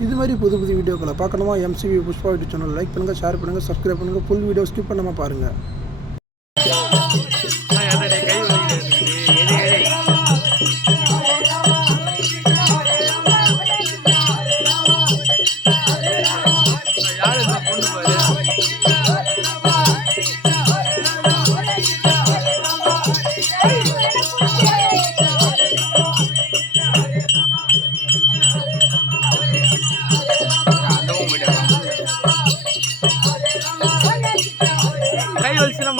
இது மாதிரி புது புது வீடியோக்களை பார்க்கணுமா? MCV Pushpa YouTube channel like பண்ணுங்கள் ஷேர் பண்ணுங்கள் சப்ஸ்கிரைப் பண்ணுங்கள் ஃபுல் வீடியோ ஸ்கிப் பண்ணாமல் பாருங்கள்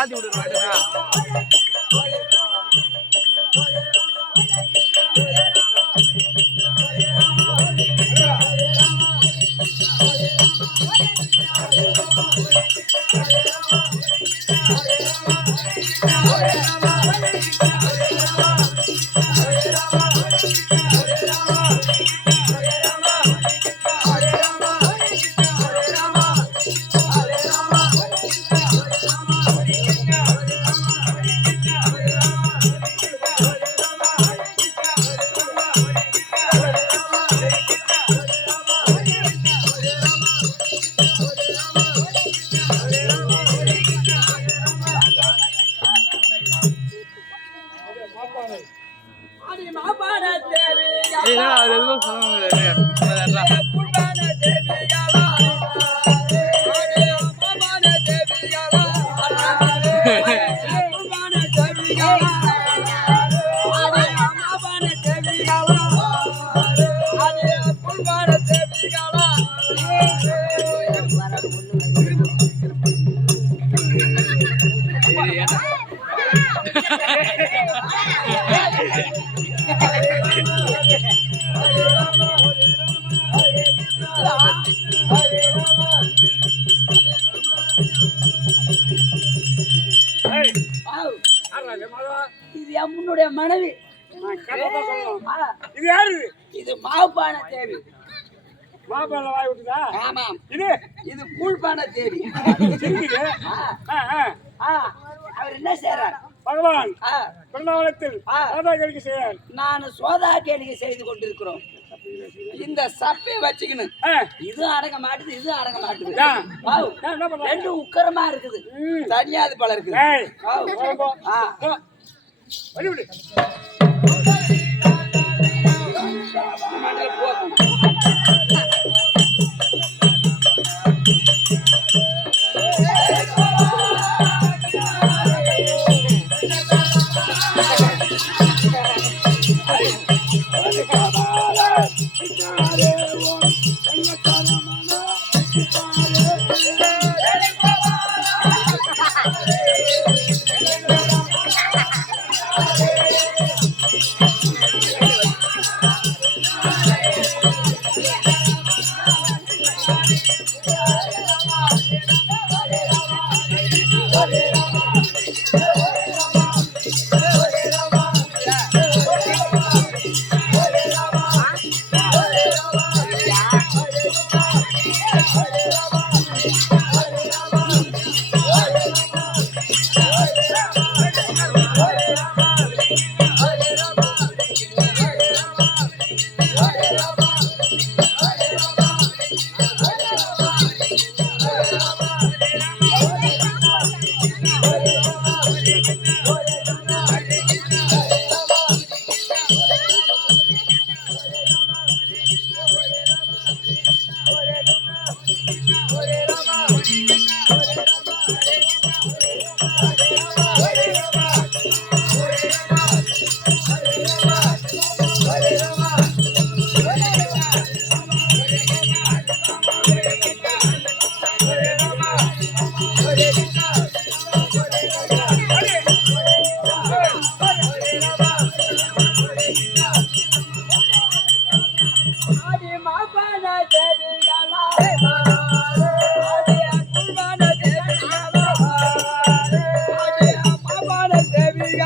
மாத்தி விடுங்க மாட்டேங்க ஏய், அது எதுவும் சொல்ல முடியாது இது முன்னுடைய மனைவி. இது யாரு? இது மாவுப்பான தேவி. மாப்பிள்ள வாய் விட்டுதா? ஆமாம் இது? இது கூழ்பான தேவி. அவர் என்ன செய்யறார் பகவான் ஆ. ராதாக்களுக்கு செய்யார் நான் சோதா கேளிக்கை செய்து கொண்டிருக்கிறோம். இந்த சப்பை வச்சுக்கின்னு. ஆ, இதுவும் அடங்க மாட்டுது இதுவும் அடங்க மாட்டுது. ரெண்டும் உக்கரமா இருக்குது. தனியாது பல இருக்குது. வழிவிடு.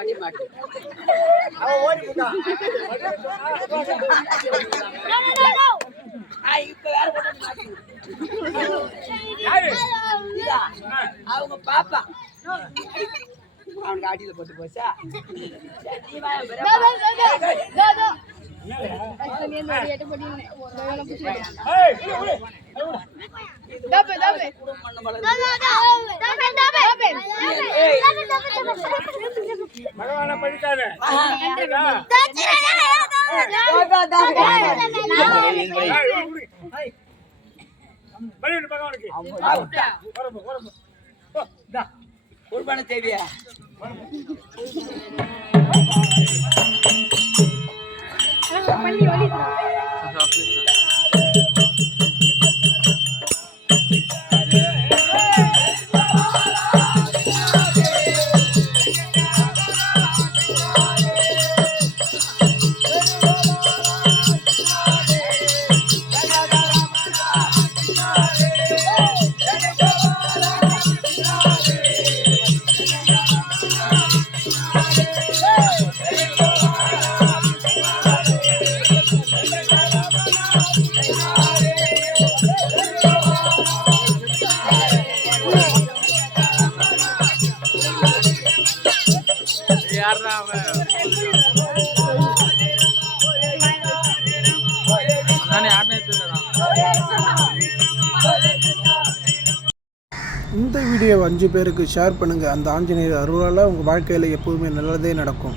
படிய மாட்டேன் நான் இப்ப வேற கொண்டாடி மாட்டேன் யாரு? இதா, அவங்க பாப்பா. அவனுக்கு அடியில போட்டு போச்சா? பண்ண. பகவானை படிக்காத ஆஹா. ஏய், விடு, விடு. வழி வீடியோவை அஞ்சு பேருக்கு ஷேர் பண்ணுங்கள் அந்த ஆஞ்சநேயர் அருளால் உங்கள் வாழ்க்கையில் எப்போதுமே நல்லதே நடக்கும்.